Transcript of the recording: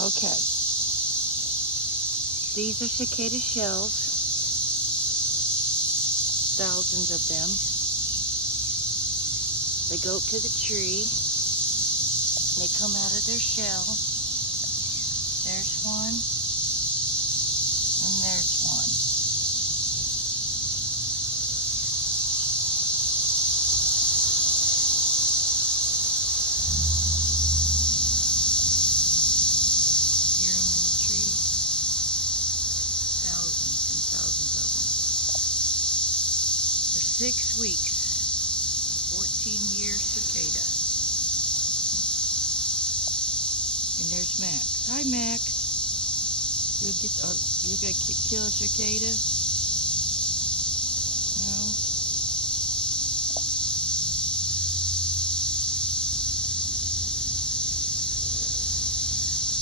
Okay. These are cicada shells. Thousands of them. They go up to the tree. They come out of their shell. There's one. And there's one. Hear them in the trees? Thousands and thousands of them. For 6 weeks, 14-year cicada. And there's Max. Hi, Max. You gonna kill a cicada?